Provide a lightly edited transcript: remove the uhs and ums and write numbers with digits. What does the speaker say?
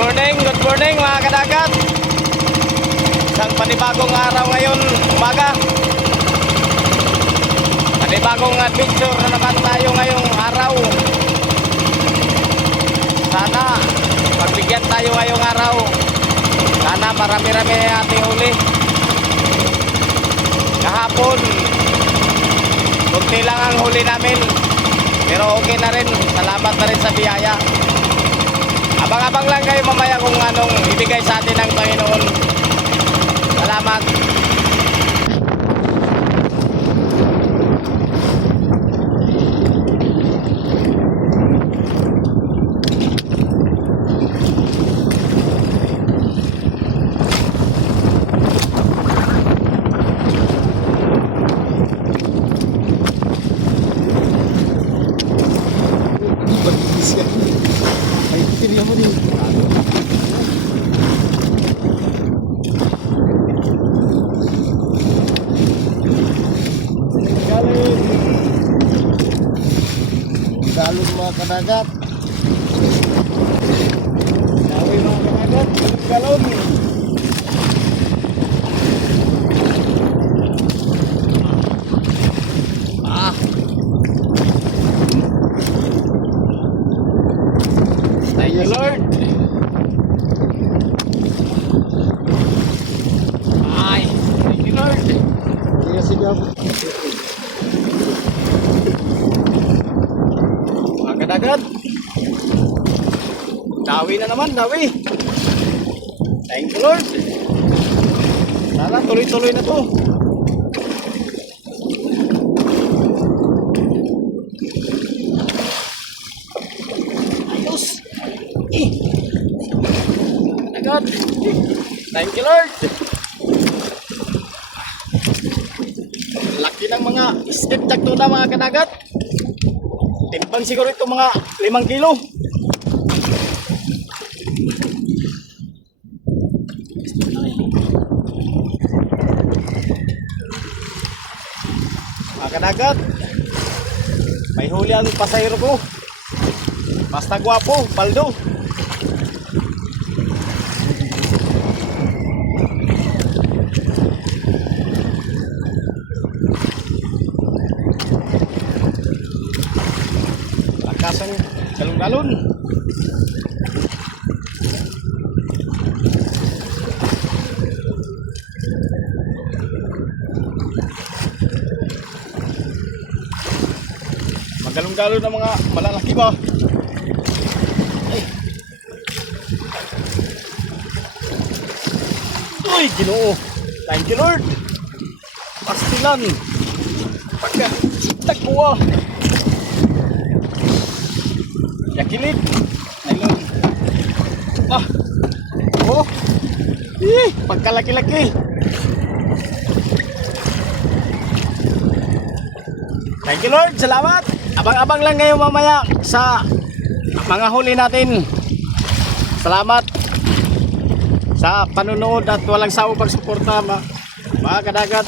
good morning mga kadagat. Isang panibagong araw ngayon, umaga. Panibagong adventure na naman tayo ngayong araw. Sana pagbigyan tayo ngayong araw. Sana marami-rami ating huli. Kahapon, kunti lang ang huli namin, pero okay na rin. Salamat na rin sa biyaya. Abang-abang lang kayo mamaya kung anong ibigay sa atin ng Panginoon. Salamat. Ay, kiniya mo din. Galon mga kadagat. Daway mga kadagat. Galon. Thank you, Lord. Ay, thank you, Lord. Kaya sigaw. Mga kadagat. Dawi na naman, dawi. Thank you, Lord. Sana tuloy-tuloy na to. Ayos. God. Thank you, Lord. Laki ng mga isip tagtuna mga kadagat. Timbang siguro ito mga 5 kilo. Mga kadagat, may huli ang pasahero ko. Basta gwapo, paldo. Lakasan galon-galon. Magalong-galon ng mga malalaki ba? Ay. Uy, Ginoo. Thank you, Lord. Pastilan. Pagka tagbuwa. Yakilit. Ayun. Ah. Oh. Pagkalaki-laki. Thank you, Lord. Salamat. Abang-abang lang ngayon mamaya sa mga huli natin. Salamat sa panunood at walang sawang pagsuporta mga kadagat.